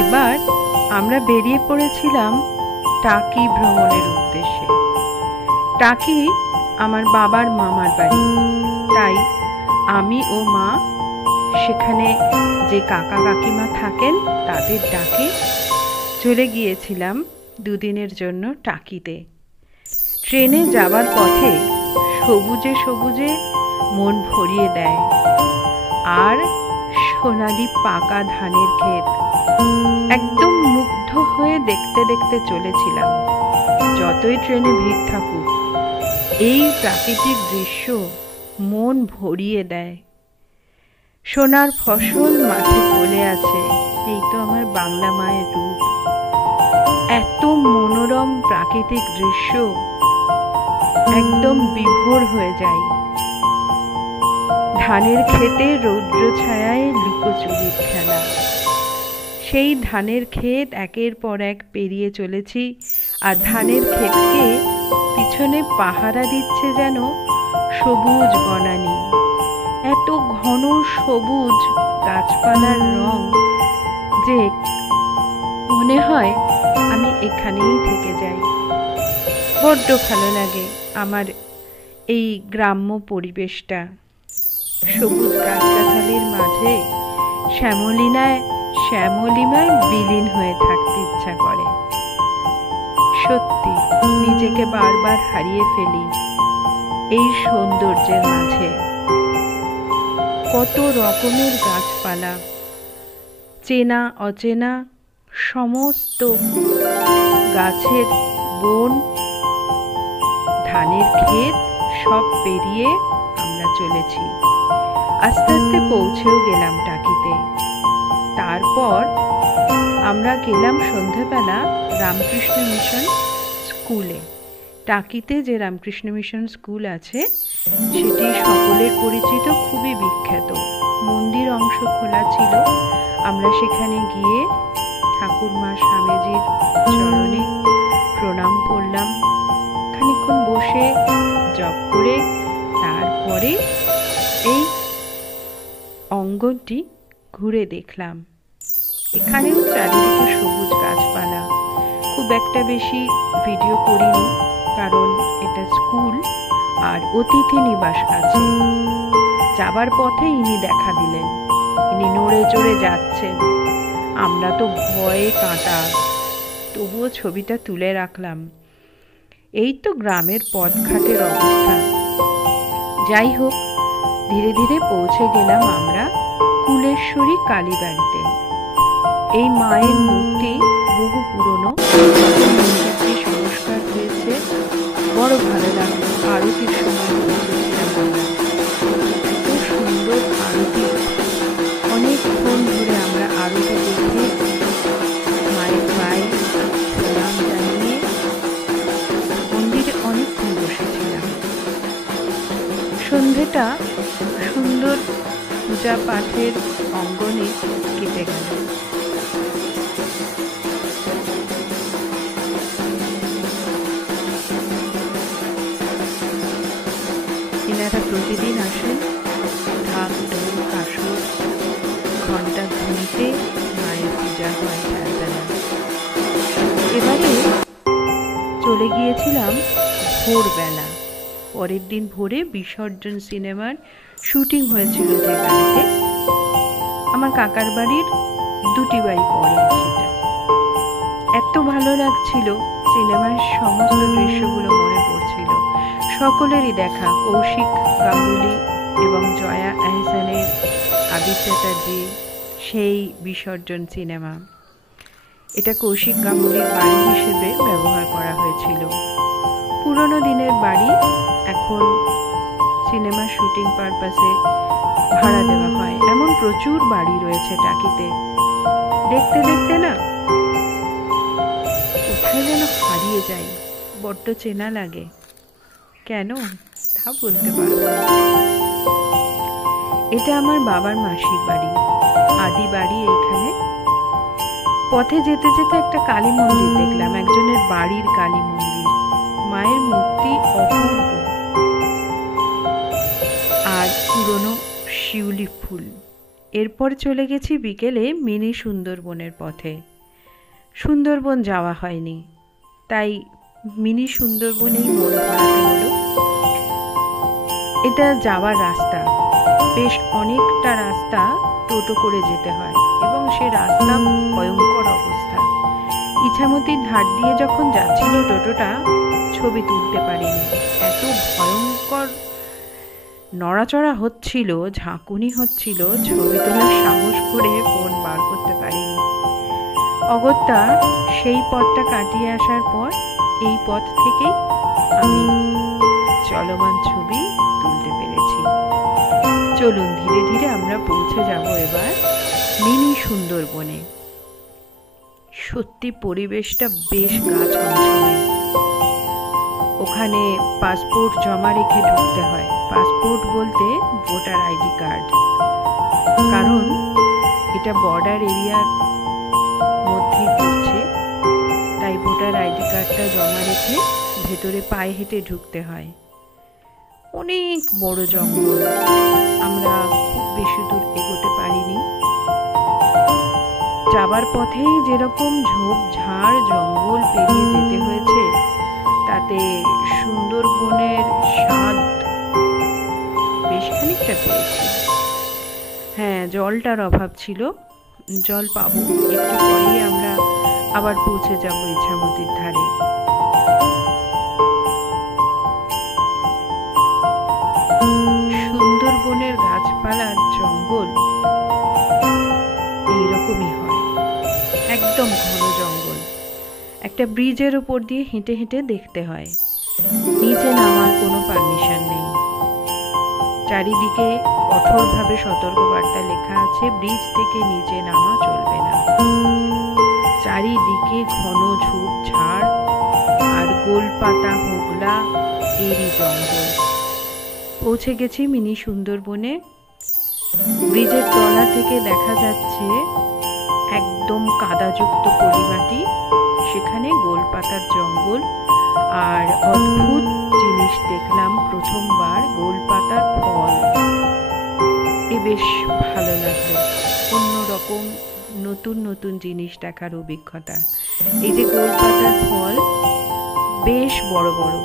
এবার আমরা বেরিয়ে পড়েছিলাম টাকি ভ্রমণের উদ্দেশ্যে। টাকি আমার বাবার মামার বাড়ি, তাই আমি ও মা সেখানে যে কাকা কাকিমা থাকেন তাদের ডাকে চলে গিয়েছিলাম দুদিনের জন্য টাকিতে। ট্রেনে যাবার পথে সবুজে সবুজে মন ভরিয়ে দেয়, আর সোনালি পাকা ধানের ক্ষেত। একদম মুগ্ধ হয়ে দেখতে দেখতে চলেছিলাম। যতই ট্রেনে ভিড় থাকুক, এই প্রাকৃতিক দৃশ্য মন ভরিয়ে দেয়। সোনার ফসল মাঠে ফলে আছে, এই তো আমার বাংলা মায়ের রূপ। এত মনোরম প্রাকৃতিক দৃশ্য, একদম বিভোর হয়ে যাই। ধানের ক্ষেতে রৌদ্র ছায়ায় লুকোচুরির খেলা। সেই ধানের ক্ষেত একের পর এক পেরিয়ে চলেছি, আর ধানের ক্ষেতকে পিছনে পাহারা দিচ্ছে যেন সবুজ বনানী। এত ঘন সবুজ গাছপালার রং যে মনে হয় আমি এখানেই থেকে যাই। বড্ড ভালো লাগে আমার এই গ্রাম্য পরিবেশটা। সবুজ গাছগাছালির মাঝে শ্যামলিমায় বিলীন হয়ে থাকতে ইচ্ছা করে। সত্যি নিজেকে বারবার হারিয়ে ফেলি এই সৌন্দর্যের মাঝে। কত রকমের গাছপালা, চেনা অচেনা সমস্ত গাছের বন, ধানের ক্ষেত সব পেরিয়ে আমরা চলেছি। আস্তে আস্তে পৌঁছেও গেলাম টাকিতে। তারপর আমরা গেলাম সন্ধ্যাবেলা রামকৃষ্ণ মিশন স্কুলে। টাকিতে যে রামকৃষ্ণ মিশন স্কুল আছে সেটি সকলের পরিচিত, খুবই বিখ্যাত। মন্দির অংশ খোলা ছিল। আমরা সেখানে গিয়ে ঠাকুরমা স্বামীজির চরণে প্রণাম করলাম, খানিকক্ষণ বসে জপ করে তারপরে এই অঙ্গনটি ঘুরে দেখলাম। এখানেও চারিদিকে সবুজ গাছপালা। খুব একটা বেশি ভিডিও করিনি, কারণ এটা স্কুল আর অতিথি নিবাস আছে। যাবার পথে ইনি দেখা দিলেন, ইনি নড়ে চড়ে যাচ্ছেন। আমরা তো ভয়ে কাঁটা, তবুও ছবিটা তুলে রাখলাম। এই তো গ্রামের পথঘাটের অবস্থা। যাই হোক, ধীরে ধীরে পৌঁছে গেলাম আমরা কুলেশ্বরী কালীবাড়িতে। এই মায়ের মূর্তি বহু পুরনো, সংস্কার হয়েছে, বড় ভালো লাগলো। আরতির সময় পৌঁছেছিলাম আমরা। এত সুন্দর আরতি, অনেকক্ষণ ধরে আমরা আরতি দেখে মায়ের পায়ে প্রণাম জানিয়ে মন্দিরে অনেকক্ষণ বসেছিলাম। সন্ধেটা সুন্দর পূজা পাঠের অঙ্গনে কেটে গেল। এনারা প্রতিদিন আসেন, ঢাক ঢোল কাসর ঘণ্টা ধ্বনিতে মায়ের পূজা হয় চারবেলা। এবারে চলে গিয়েছিলাম ভোরবেলা। পরের দিন ভোরে বিসর্জন সিনেমার শুটিং হয়েছিল যে বাড়িতে, আমার কাকার বাড়ির দুটি বাড়ি পরে সেটা। এত ভালো লাগছিল, সিনেমার সমস্ত দৃশ্যগুলো মনে পড়ছিল। সকলেরই দেখা, কৌশিক গাঙ্গুলি এবং জয়া আহসানের আবির চ্যাটার্জি, সেই বিসর্জন সিনেমা। এটা কৌশিক গাঙ্গুলির বাড়ি হিসেবে ব্যবহার করা হয়েছিল। পুরনো দিনের বাড়ি এখন সিনেমা শুটিং পারপাসে ভাড়া দেওয়া হয়। এমন প্রচুর বাড়ি রয়েছে টাকিতে। দেখতে দেখতে না কোথায় যেন হারিয়ে যাই, বড্ড চেনা লাগে। কেন তা বলতে পারবো না। এটা আমার বাবার মাসির বাড়ি, আদি বাড়ি এইখানে। পথে যেতে যেতে একটা কালী মন্দির দেখলাম, একজনের বাড়ির কালী মন্দির। মায়ের মূর্তি অপূর্ব, আর পুরনো শিউলি ফুল। এরপর চলে গেছি বিকেলে মিনি সুন্দরবনের পথে। সুন্দরবন যাওয়া হয়নি, তাই মিনি সুন্দরবনেই মন ভরাতে হলো। এটা যাওয়ার রাস্তা, বেশ অনেকটা রাস্তা টোটো করে যেতে হয় এবং সে রাস্তা ভয়ঙ্কর অবস্থা। ইছামতির ধার দিয়ে যখন যাচ্ছিল টোটোটা, ছবি তুলতে পারিনি, এত ভয়ঙ্কর নড়াচড়া হচ্ছিল, ঝাঁকুনি হচ্ছিল, ছবি তোলার সাহস করে ফোন বার করতে পারিনি। অগত্যা সেই পথটা কাটিয়ে আসার পর এই পথ থেকেই আমি চলমান ছবি তুলতে পেরেছি। চলুন ধীরে ধীরে আমরা পৌঁছে যাব এবার মিনি সুন্দরবনে। সত্যি পরিবেশটা বেশ গা ছমছমে। ওখানে পাসপোর্ট জমা রেখে ঢুকতে হয়। পাসপোর্ট বলতে ভোটার আইডি কার্ড, কারণ এটা বর্ডার এরিয়ার মধ্যেই পড়ছে, তাই ভোটার আইডি কার্ডটা জমা রেখে ভেতরে পায়ে হেঁটে ঢুকতে হয়। অনেক বড় জঙ্গল, আমরা খুব বেশি দূর এগোতে পারিনি। যাবার পথেই যেরকম ঝোপঝাড় জঙ্গল পেরিয়ে যেতে হয়েছে, তাতে সুন্দরবনের স্বাদ বেশ খানিকটা পেয়েছি। হ্যাঁ, জলটার অভাব ছিল, জল পাবো একটু পরেই। আমরা আবার পৌঁছে যাব ইছামতির ধারে। সুন্দরবনের গাছপালার জঙ্গল এইরকমই হয়, একদম ঘন জঙ্গল। একটা ব্রিজের উপর দিয়ে হেঁটে হেঁটে দেখতে হয়, নিচে নামার কোনো পারমিশন নেই। চারিদিকে কঠোরভাবে সতর্কবার্তা লেখা আছে, ব্রিজ থেকে নিচে নামা চলবে না। চারিদিকে ঘন ঝোপঝাড় আর গোলপাতা হোগলা এরই জঙ্গল। পৌঁছে গেছি মিনি সুন্দরবনে। ব্রিজের তলা থেকে দেখা যাচ্ছে একদম কাদাযুক্ত পলিমাটি, সেখানে গোলপাতার জঙ্গল। আর অদ্ভুত জিনিস দেখলাম প্রথমবার, গোলপাতার ফল। এ বেশ ভালো লাগলো, অন্যরকম নতুন নতুন জিনিস দেখার অভিজ্ঞতা। এই যে গোলপাতার ফল বেশ বড় বড়,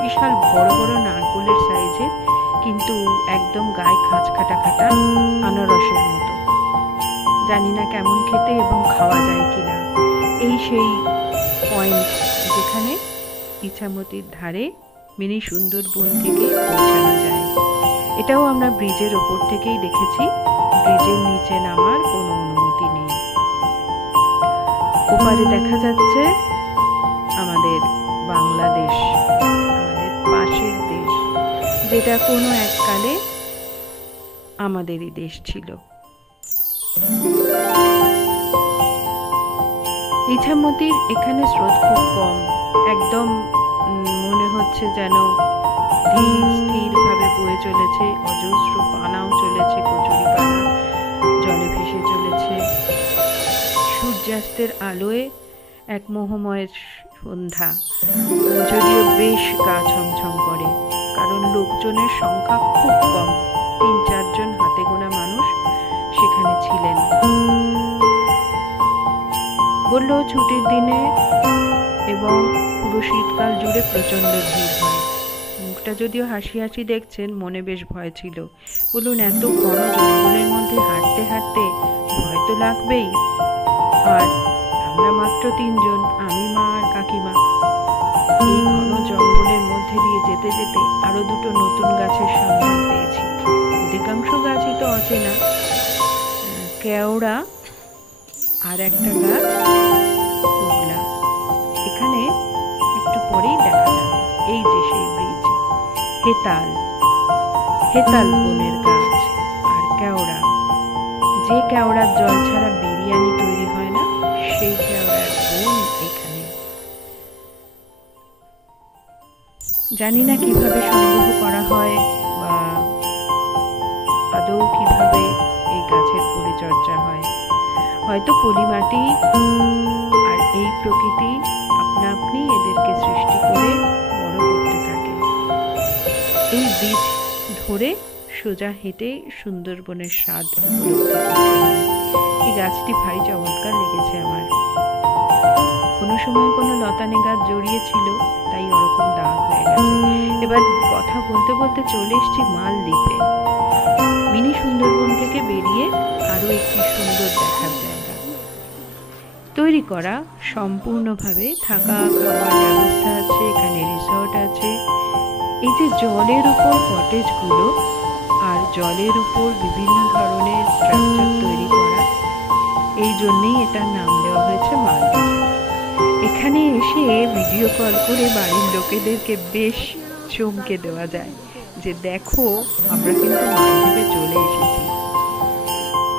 বিশাল বড় বড় নারকেলের সাইজের, কিন্তু একদম গায়ে খাঁচ খাটা খাটা আনারসের মতো। জানি না কেমন খেতে এবং খাওয়া যায় কিনা। এই সেই পয়েন্ট যেখানে ইছামতির ধারে মিনি সুন্দরবন থেকে পৌঁছানো যায়। এটাও আমরা ব্রিজের ওপর থেকেই দেখেছি, ব্রিজের নিচে নামার কোনো অনুমতি নেই। ওপারে দেখা যাচ্ছে আমাদের বাংলাদেশ, আমাদের পাশের দেশ, যেটা কোনো এককালে আমাদেরই দেশ ছিল। ইছামতির এখানে স্রোত খুব কম, একদম মনে হচ্ছে যেন ধীর স্থির ভাবে বয়ে চলেছে। অজস্র পানাও চলেছে, কচুরি পানা জলে ভেসে চলেছে। সূর্যাস্তের আলোয় এক মোহময় সন্ধ্যা, যদিও বেশ গা ছমছম করে, কারণ লোকজনের সংখ্যা খুব কম, ৩-৪ জন হাতে গোনা মানুষ সেখানে ছিলেন। বলল ছুটির দিনে এবং পুরো শীতকাল জুড়ে প্রচন্ড ভিড় হয়। মুখটা যদিও হাসি হাসি দেখছেন, মনে বেশ ভয় ছিল। বলুন, এত ঘন জঙ্গলের মধ্যে হাঁটতে হাঁটতে ভয় তো লাগবেই। আর আমরা মাত্র ৩ জন, আমি, মা আর কাকিমা। এই ঘন জঙ্গলের মধ্যে দিয়ে যেতে যেতে আরো 2টো নতুন গাছের সন্ধান পেয়েছি। অধিকাংশ গাছই তো অচেনা, কেওড়া আর একটা গাছ হোগলা। এখানে একটু পরেই দেখা যাবে। এই যে সেই ব্রিজ, হেতাল বনের গাছ আর কেওড়া। যে কেওড়ার জল ছাড়া বিরিয়ানি তৈরি হয় না, সেই কেওড়ার বন এখানে। জানি না কিভাবে সংগ্রহ করা হয় বা আদৌ কিভাবে এই গাছের পরিচর্যা হয়। হয়তো পলিমাটি আর এই প্রকৃতি আপনা আপনি এদেরকে সৃষ্টি করে বড় করতে থাকে। এই বীজ ধরে সোজা হেঁটে সুন্দরবনের স্বাদ উপলব্ধি করতে হয়। এই গাছটি ভারী চমৎকার লেগেছে আমার। কোনো সময় কোনো লতানে গাছ জড়িয়েছিল, তাই ওরকম দাগ হয়ে গেছে। এবার কথা বলতে বলতে চলে এসেছি মালদ্বীপে। মিনি সুন্দরবন থেকে বেরিয়ে আরো একটি সুন্দর দেখার জায়গা তৈরি করা, সম্পূর্ণভাবে থাকা খাওয়ার ব্যবস্থা আছে, এখানে রিসর্ট আছে। এই যে জলের উপর কটেজগুলো আর জলের উপর বিভিন্ন ধরনের স্ট্রাকচার তৈরি করা, এই জন্যেই এটার নাম দেওয়া হয়েছে মালদ্বীপ। এখানে এসে ভিডিও কল করে বাড়ির লোকেদেরকে বেশ চমকে দেওয়া যায় যে দেখো আমরা কিন্তু মালদ্বীপে চলে এসেছি।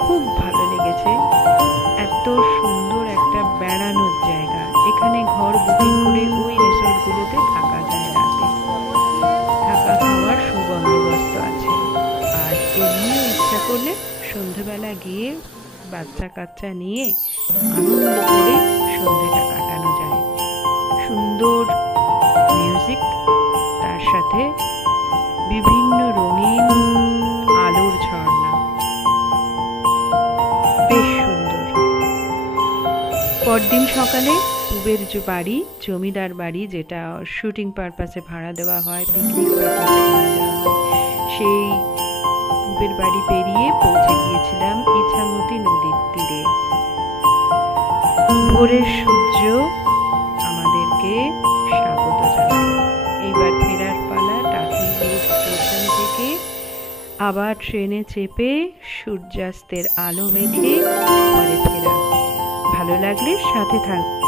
খুব ভালো লেগেছে, এত সুন্দর একটা বেড়ানোর জায়গা। এখানে ঘর বুকিং করে ওই রিসোর্টগুলোতে থাকা যায়, রাতে থাকা খাওয়ার সুবন্দোবস্ত আছে। আর এমনিও ইচ্ছা করলে সন্ধ্যেবেলা গিয়ে বাচ্চা কাচ্চা নিয়ে আনন্দ করে সন্ধ্যেটা কাটানো যায়। সুন্দর মিউজিক, তার সাথে বিভিন্ন রঙিন আলোর ঝর্ণা, বেশ সুন্দর। পরদিন সকালে পুবের যে বাড়ি, জমিদার বাড়ি, যেটা শুটিং পারপাসে ভাড়া দেওয়া হয়, পিকনিক পারপাসে ভাড়া দেওয়া হয়, সেই পুবের বাড়ি পেরিয়ে পৌঁছে গিয়েছিলাম ইছামতি নদীর তীরে। ভোরের সূর্য আমাদেরকে স্বাগত জানায়। এইবার ফেরার পালা টাকি রোড স্টেশন থেকে। আবার ট্রেনে চেপে সূর্যাস্তের আলো মেখে ঘরে ফেরা। ভালো লাগলে সাথে থাকবে।